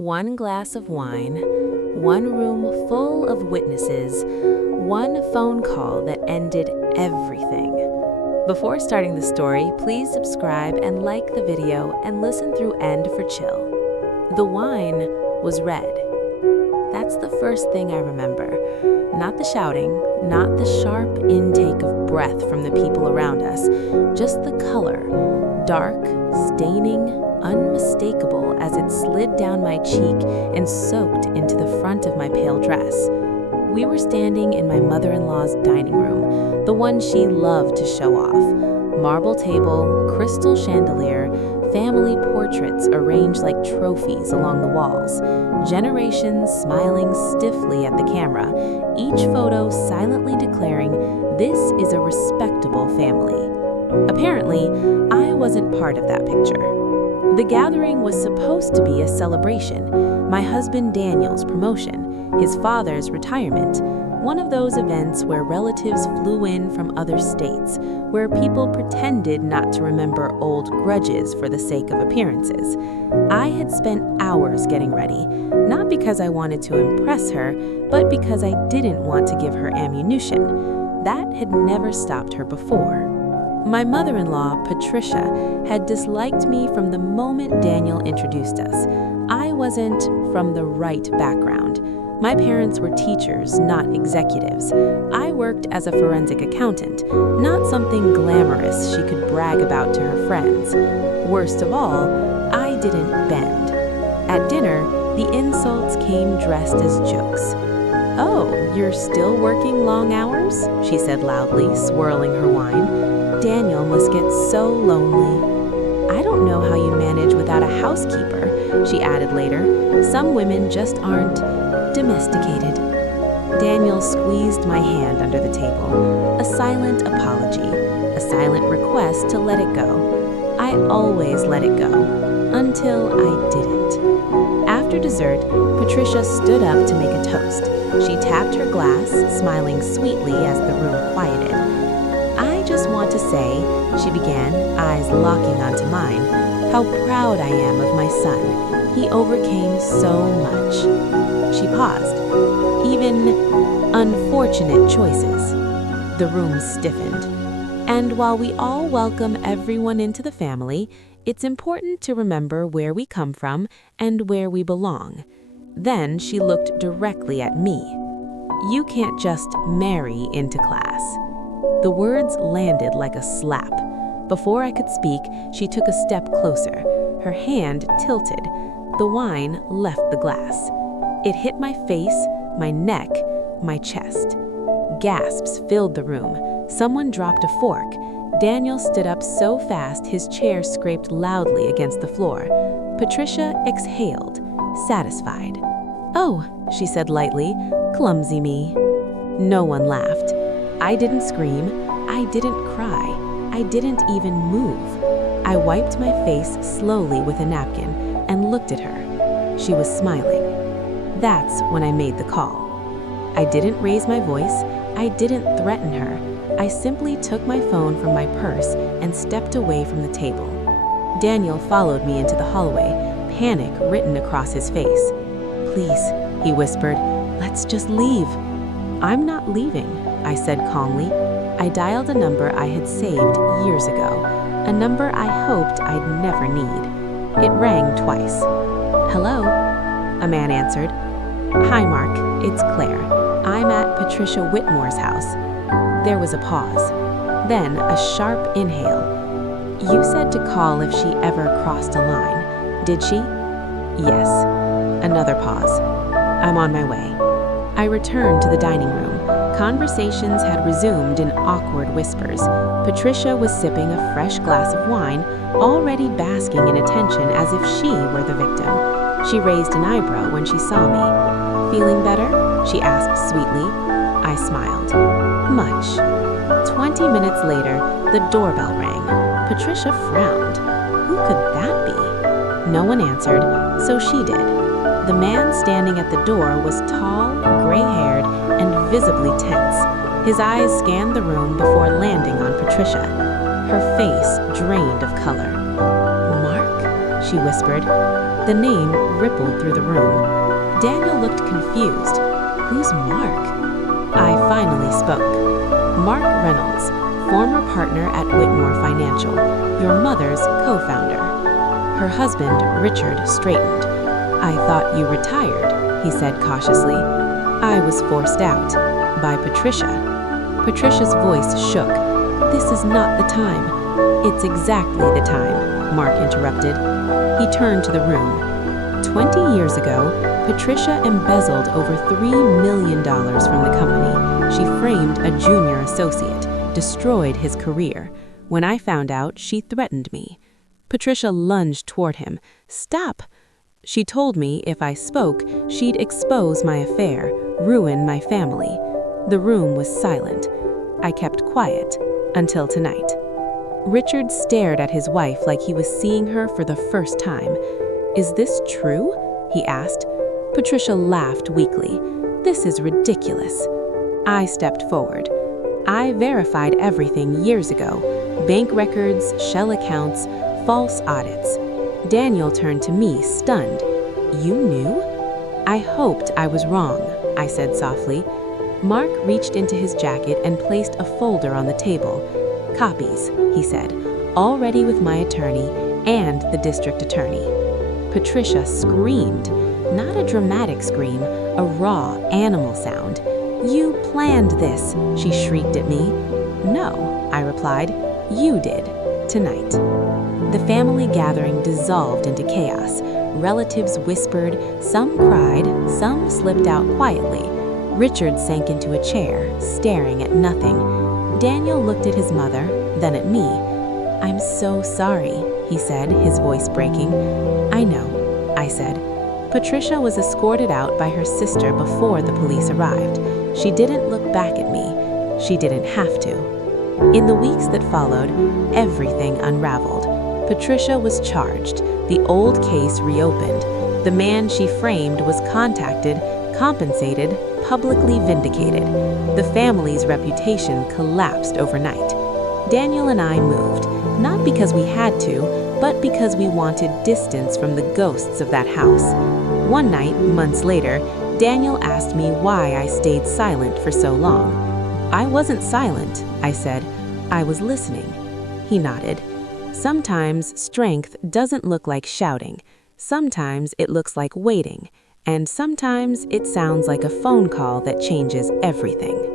One glass of wine, one room full of witnesses, one phone call that ended everything. Before starting the story, please subscribe and like the video and listen through end for chill. The wine was red. That's the first thing I remember. Not the shouting, not the sharp intake of breath from the people around us, just the color, dark, staining, unmistakable as it slid down my cheek and soaked into the front of my pale dress. We were standing in my mother-in-law's dining room, the one she loved to show off. Marble table, crystal chandelier, family portraits arranged like trophies along the walls, generations smiling stiffly at the camera, each photo silently declaring, "This is a respectable family." Apparently, I wasn't part of that picture. The gathering was supposed to be a celebration, my husband Daniel's promotion, his father's retirement, one of those events where relatives flew in from other states, where people pretended not to remember old grudges for the sake of appearances. I had spent hours getting ready, not because I wanted to impress her, but because I didn't want to give her ammunition. That had never stopped her before. My mother-in-law, Patricia, had disliked me from the moment Daniel introduced us. I wasn't from the right background. My parents were teachers, not executives. I worked as a forensic accountant, not something glamorous she could brag about to her friends. Worst of all, I didn't bend. At dinner, the insults came dressed as jokes. "Oh, you're still working long hours?" she said loudly, swirling her wine. "Daniel must get so lonely." "I don't know how you manage without a housekeeper," she added later. "Some women just aren't domesticated." Daniel squeezed my hand under the table, a silent apology, a silent request to let it go. I always let it go, until I didn't. After dessert, Patricia stood up to make a toast. She tapped her glass, smiling sweetly as the room quieted. "I just want to say," she began, eyes locking onto mine, "how proud I am of my son. He overcame so much." She paused. "Even unfortunate choices." The room stiffened. "And while we all welcome everyone into the family, it's important to remember where we come from and where we belong." Then she looked directly at me. "You can't just marry into class." The words landed like a slap. Before I could speak, she took a step closer. Her hand tilted. The wine left the glass. It hit my face, my neck, my chest. Gasps filled the room. Someone dropped a fork. Daniel stood up so fast his chair scraped loudly against the floor. Patricia exhaled, satisfied. "Oh," she said lightly, "clumsy me." No one laughed. I didn't scream. I didn't cry. I didn't even move. I wiped my face slowly with a napkin and looked at her. She was smiling. That's when I made the call. I didn't raise my voice. I didn't threaten her. I simply took my phone from my purse and stepped away from the table. Daniel followed me into the hallway, panic written across his face. "Please," he whispered, "let's just leave." "I'm not leaving," I said calmly. I dialed a number I had saved years ago, a number I hoped I'd never need. It rang twice. "Hello?" a man answered. "Hi, Mark, it's Claire. I'm at Patricia Whitmore's house." There was a pause, then a sharp inhale. "You said to call if she ever crossed a line. Did she?" "Yes." Another pause. "I'm on my way." I returned to the dining room. Conversations had resumed in awkward whispers. Patricia was sipping a fresh glass of wine, already basking in attention as if she were the victim. She raised an eyebrow when she saw me. "Feeling better?" she asked sweetly. I smiled. "Much." 20 minutes later, the doorbell rang. Patricia frowned. Who could that be? No one answered, so she did. The man standing at the door was tall, gray-haired, and visibly tense. His eyes scanned the room before landing on Patricia. Her face drained of color. "Mark?" she whispered. The name rippled through the room. Daniel looked confused. Who's Mark? I finally spoke. Mark Reynolds, former partner at Whitmore Financial, your mother's co-founder. Her husband, Richard, straightened. I thought you retired, he said cautiously. I was forced out. By Patricia. Patricia's voice shook. This is not the time. It's exactly the time, Mark interrupted. He turned to the room. 20 years ago, Patricia embezzled over $3 million from the company. She framed a junior associate, destroyed his career. When I found out, she threatened me. Patricia lunged toward him. Stop! She told me if I spoke, she'd expose my affair, ruin my family. The room was silent. I kept quiet until tonight. Richard stared at his wife like he was seeing her for the first time. Is this true? He asked. Patricia laughed weakly. This is ridiculous. I stepped forward. I verified everything years ago. Bank records, shell accounts, false audits. Daniel turned to me, stunned. You knew? I hoped I was wrong, I said softly. Mark reached into his jacket and placed a folder on the table. Copies, he said, all ready with my attorney and the district attorney. Patricia screamed, not a dramatic scream, a raw animal sound. You planned this, she shrieked at me. No, I replied, you did, tonight. The family gathering dissolved into chaos. Relatives whispered, some cried, some slipped out quietly. Richard sank into a chair, staring at nothing. Daniel looked at his mother, then at me. I'm so sorry, he said, his voice breaking. I know, I said. Patricia was escorted out by her sister before the police arrived. She didn't look back at me. She didn't have to. In the weeks that followed, everything unraveled. Patricia was charged. The old case reopened. The man she framed was contacted, compensated, publicly vindicated. The family's reputation collapsed overnight. Daniel and I moved, not because we had to, but because we wanted distance from the ghosts of that house. One night, months later, Daniel asked me why I stayed silent for so long. I wasn't silent, I said. I was listening. He nodded. Sometimes strength doesn't look like shouting. Sometimes it looks like waiting. And sometimes it sounds like a phone call that changes everything.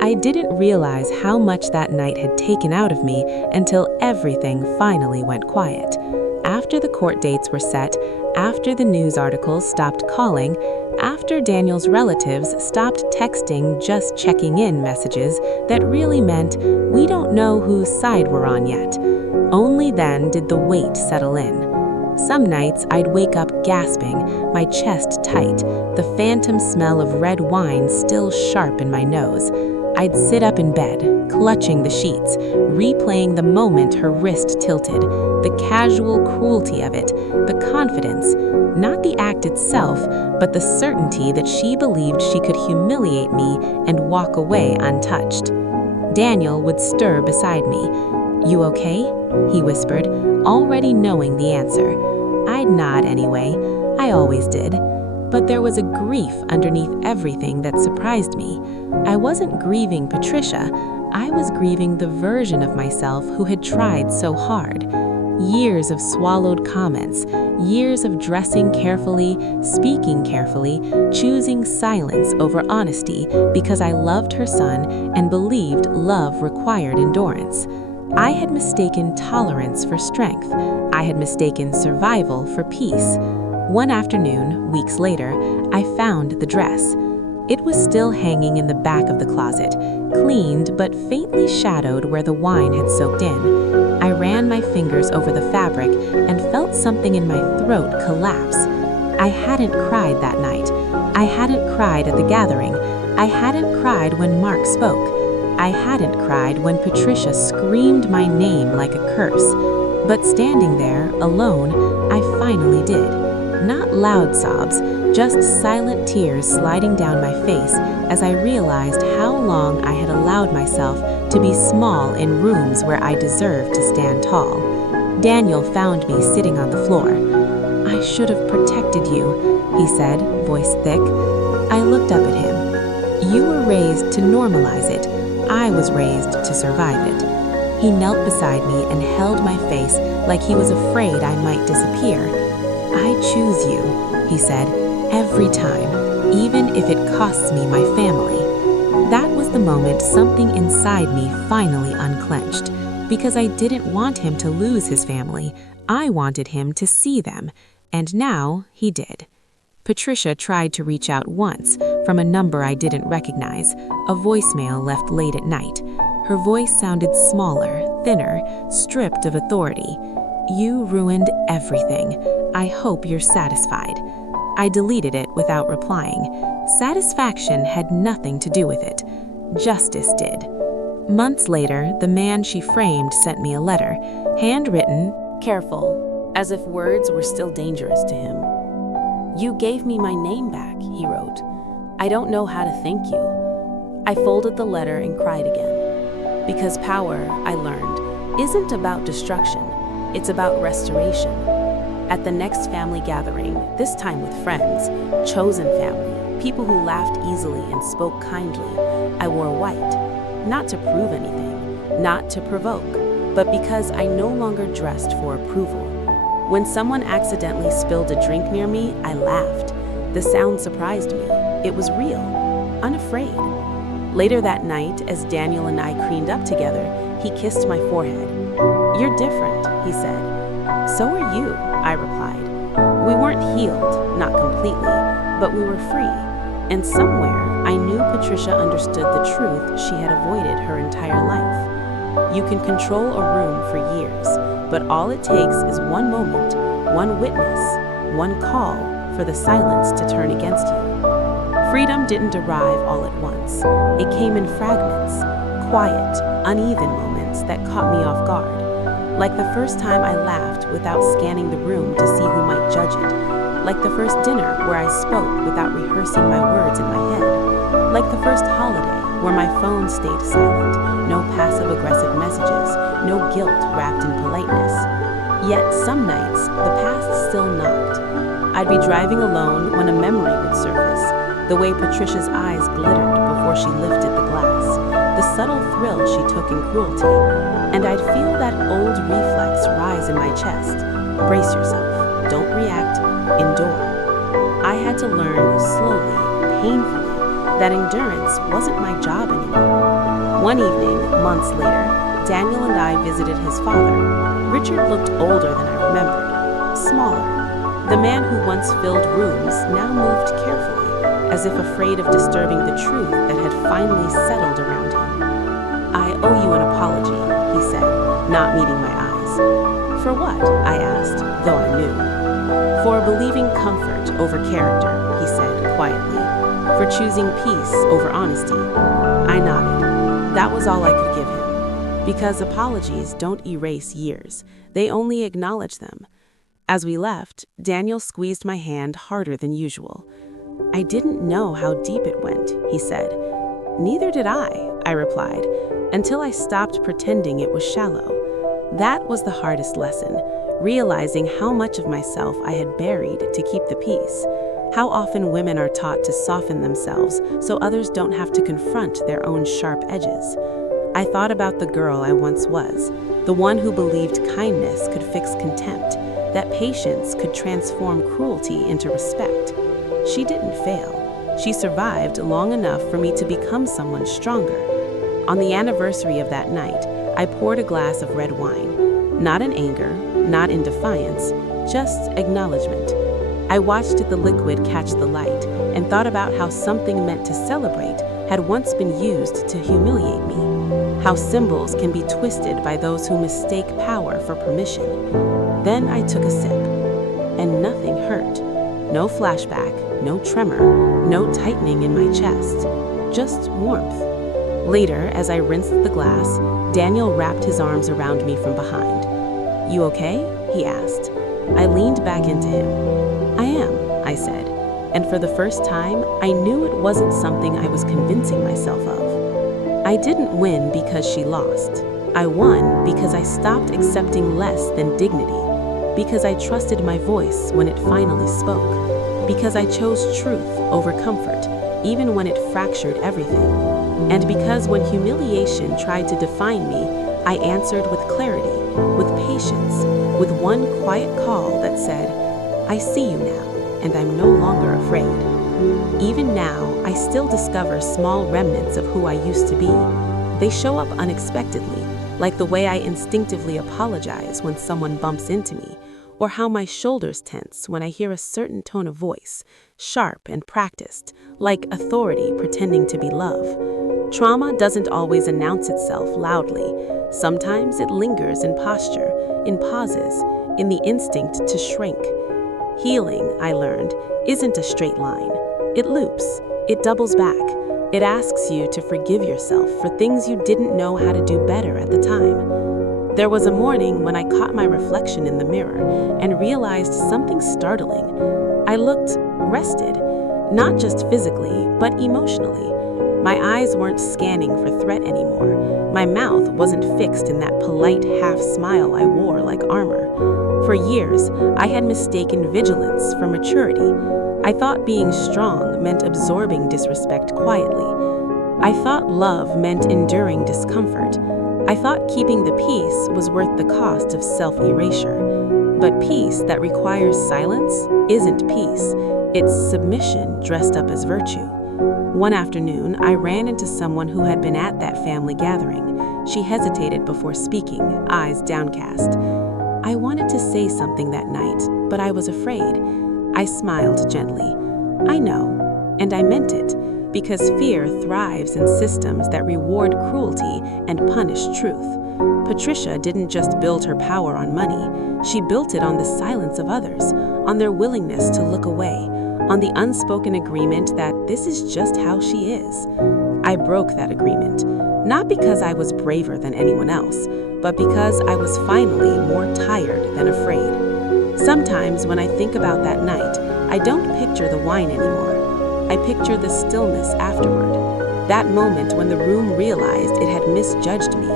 I didn't realize how much that night had taken out of me until everything finally went quiet. After the court dates were set, after the news articles stopped calling, after Daniel's relatives stopped texting just checking in messages that really meant we don't know whose side we're on yet. Only then did the weight settle in. Some nights I'd wake up gasping, my chest tight, the phantom smell of red wine still sharp in my nose. I'd sit up in bed, clutching the sheets, replaying the moment her wrist tilted, the casual cruelty of it, the confidence, not the act itself, but the certainty that she believed she could humiliate me and walk away untouched. Daniel would stir beside me. You okay? He whispered, already knowing the answer. I'd nod anyway. I always did. But there was a grief underneath everything that surprised me. I wasn't grieving Patricia. I was grieving the version of myself who had tried so hard. Years of swallowed comments, years of dressing carefully, speaking carefully, choosing silence over honesty because I loved her son and believed love required endurance. I had mistaken tolerance for strength. I had mistaken survival for peace. One afternoon, weeks later, I found the dress. It was still hanging in the back of the closet, cleaned but faintly shadowed where the wine had soaked in. I ran my fingers over the fabric and felt something in my throat collapse. I hadn't cried that night. I hadn't cried at the gathering. I hadn't cried when Mark spoke. I hadn't cried when Patricia screamed my name like a curse. But standing there, alone, I finally did. Not loud sobs, just silent tears sliding down my face as I realized how long I had allowed myself to be small in rooms where I deserved to stand tall. Daniel found me sitting on the floor. I should have protected you, he said, voice thick. I looked up at him. You were raised to normalize it. I was raised to survive it. He knelt beside me and held my face like he was afraid I might disappear. I choose you, he said, every time, even if it costs me my family. That was the moment something inside me finally unclenched, because I didn't want him to lose his family. I wanted him to see them, and now he did. Patricia tried to reach out once from a number I didn't recognize, a voicemail left late at night. Her voice sounded smaller, thinner, stripped of authority. You ruined everything. I hope you're satisfied. I deleted it without replying. Satisfaction had nothing to do with it. Justice did. Months later, the man she framed sent me a letter, handwritten, careful, as if words were still dangerous to him. You gave me my name back, he wrote. I don't know how to thank you. I folded the letter and cried again. Because power, I learned, isn't about destruction. It's about restoration. At the next family gathering, this time with friends, chosen family, people who laughed easily and spoke kindly, I wore white, not to prove anything, not to provoke, but because I no longer dressed for approval. When someone accidentally spilled a drink near me, I laughed. The sound surprised me. It was real, unafraid. Later that night, as Daniel and I cleaned up together, he kissed my forehead. You're different, he said. So are you, I replied. We weren't healed, not completely, but we were free. And somewhere, I knew Patricia understood the truth she had avoided her entire life. You can control a room for years, but all it takes is one moment, one witness, one call for the silence to turn against you. Freedom didn't arrive all at once. It came in fragments, quiet, uneven moments that caught me off guard. Like the first time I laughed without scanning the room to see who might judge it. Like the first dinner where I spoke without rehearsing my words in my head. Like the first holiday where my phone stayed silent, no passive-aggressive messages, no guilt wrapped in politeness. Yet some nights, the past still knocked. I'd be driving alone when a memory would surface, the way Patricia's eyes glittered before she lifted the glass, the subtle thrill she took in cruelty, and I'd feel that old reflex rise in my chest. Brace yourself, don't react, endure. I had to learn slowly, painfully, that endurance wasn't my job anymore. One evening, months later, Daniel and I visited his father. Richard looked older than I remembered, smaller. The man who once filled rooms now moved carefully, as if afraid of disturbing the truth that had finally settled around him. I owe you an apology, he said, not meeting my eyes. For what? I asked, though I knew. For believing comfort over character, he said quietly. For choosing peace over honesty. I nodded. That was all I could give him. Because apologies don't erase years. They only acknowledge them. As we left, Daniel squeezed my hand harder than usual. I didn't know how deep it went, he said. Neither did I replied, until I stopped pretending it was shallow. That was the hardest lesson, realizing how much of myself I had buried to keep the peace. How often women are taught to soften themselves so others don't have to confront their own sharp edges. I thought about the girl I once was, the one who believed kindness could fix contempt, that patience could transform cruelty into respect. She didn't fail. She survived long enough for me to become someone stronger. On the anniversary of that night, I poured a glass of red wine. Not in anger, not in defiance, just acknowledgement. I watched the liquid catch the light and thought about how something meant to celebrate had once been used to humiliate me. How symbols can be twisted by those who mistake power for permission. Then I took a sip, and nothing hurt. No flashback, no tremor, no tightening in my chest, just warmth. Later, as I rinsed the glass, Daniel wrapped his arms around me from behind. You okay? He asked. I leaned back into him. I am, I said, and for the first time, I knew it wasn't something I was convincing myself of. I didn't win because she lost. I won because I stopped accepting less than dignity. because I trusted my voice when it finally spoke, because I chose truth over comfort, even when it fractured everything, and because when humiliation tried to define me, I answered with clarity, with patience, with one quiet call that said, "I see you now, and I'm no longer afraid." Even now, I still discover small remnants of who I used to be. They show up unexpectedly, like the way I instinctively apologize when someone bumps into me, or how my shoulders tense when I hear a certain tone of voice, sharp and practiced, like authority pretending to be love. Trauma doesn't always announce itself loudly. Sometimes it lingers in posture, in pauses, in the instinct to shrink. Healing, I learned, isn't a straight line. It loops, it doubles back. It asks you to forgive yourself for things you didn't know how to do better at the time. There was a morning when I caught my reflection in the mirror and realized something startling. I looked rested, not just physically, but emotionally. My eyes weren't scanning for threat anymore. My mouth wasn't fixed in that polite half smile I wore like armor. For years, I had mistaken vigilance for maturity. I thought being strong meant absorbing disrespect quietly. I thought love meant enduring discomfort. I thought keeping the peace was worth the cost of self-erasure. But peace that requires silence isn't peace. It's submission dressed up as virtue. One afternoon, I ran into someone who had been at that family gathering. She hesitated before speaking, eyes downcast. I wanted to say something that night, but I was afraid. I smiled gently. I know, and I meant it, because fear thrives in systems that reward cruelty and punish truth. Patricia didn't just build her power on money. She built it on the silence of others, on their willingness to look away, on the unspoken agreement that this is just how she is. I broke that agreement, not because I was braver than anyone else, but because I was finally more tired than afraid. Sometimes when I think about that night, I don't picture the wine anymore. I picture the stillness afterward. That moment when the room realized it had misjudged me,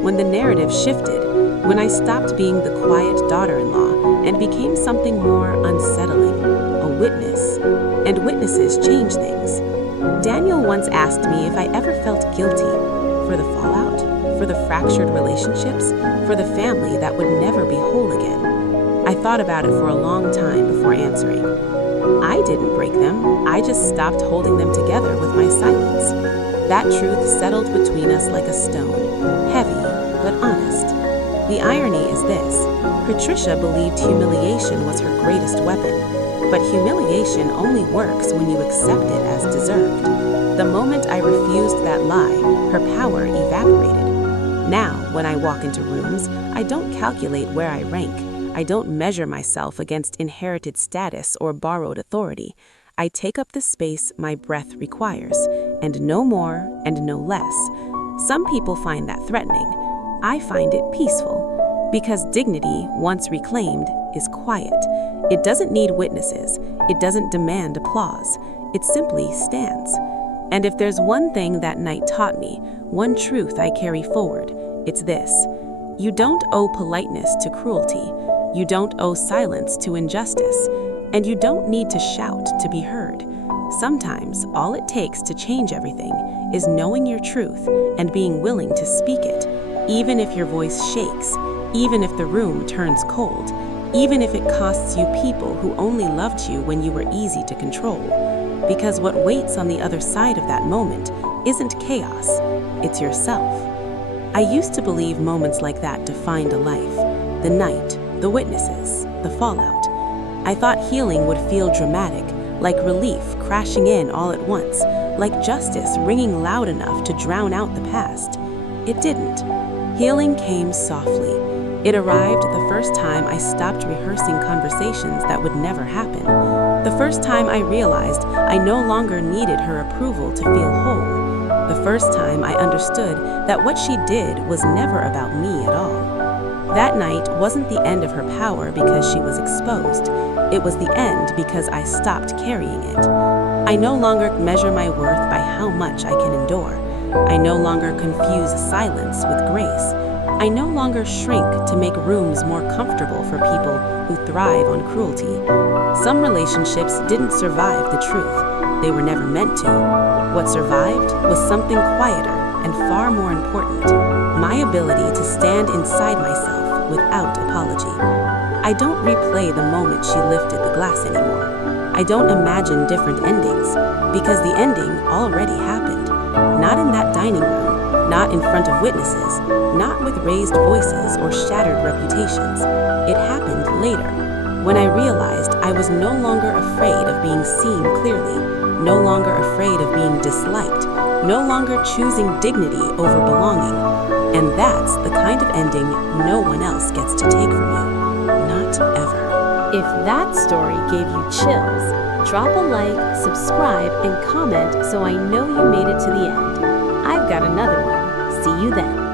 when the narrative shifted, when I stopped being the quiet daughter-in-law and became something more unsettling, a witness. And witnesses change things. Daniel once asked me if I ever felt guilty for the fallout, for the fractured relationships, for the family that would never be whole again. I thought about it for a long time before answering. I didn't break them, I just stopped holding them together with my silence. That truth settled between us like a stone, heavy but honest. The irony is this: Patricia believed humiliation was her greatest weapon, but humiliation only works when you accept it as deserved. The moment I refused that lie, her power evaporated. Now, when I walk into rooms, I don't calculate where I rank. I don't measure myself against inherited status or borrowed authority. I take up the space my breath requires, and no more and no less. Some people find that threatening. I find it peaceful, because dignity, once reclaimed, is quiet. It doesn't need witnesses. It doesn't demand applause. It simply stands. And if there's one thing that night taught me, one truth I carry forward, it's this: you don't owe politeness to cruelty. You don't owe silence to injustice. And you don't need to shout to be heard. Sometimes all it takes to change everything is knowing your truth and being willing to speak it, even if your voice shakes, even if the room turns cold, even if it costs you people who only loved you when you were easy to control. Because what waits on the other side of that moment isn't chaos, it's yourself. I used to believe moments like that defined a life: the night, the witnesses, the fallout. I thought healing would feel dramatic, like relief crashing in all at once, like justice ringing loud enough to drown out the past. It didn't. Healing came softly. It arrived the first time I stopped rehearsing conversations that would never happen. The first time I realized I no longer needed her approval to feel whole. The first time I understood that what she did was never about me at all. That night wasn't the end of her power because she was exposed. It was the end because I stopped carrying it. I no longer measure my worth by how much I can endure. I no longer confuse silence with grace. I no longer shrink to make rooms more comfortable for people who thrive on cruelty. Some relationships didn't survive the truth. They were never meant to. What survived was something quieter and far more important: my ability to stand inside myself without apology. I don't replay the moment she lifted the glass anymore. I don't imagine different endings, because the ending already happened. Not in that dining room, not in front of witnesses, not with raised voices or shattered reputations. It happened later, when I realized I was no longer afraid of being seen clearly, no longer afraid of being disliked, no longer choosing dignity over belonging. And that's the kind of ending no one else gets to take from you. Not ever. If that story gave you chills, drop a like, subscribe, and comment so I know you made it to the end. I've got another one. See you then.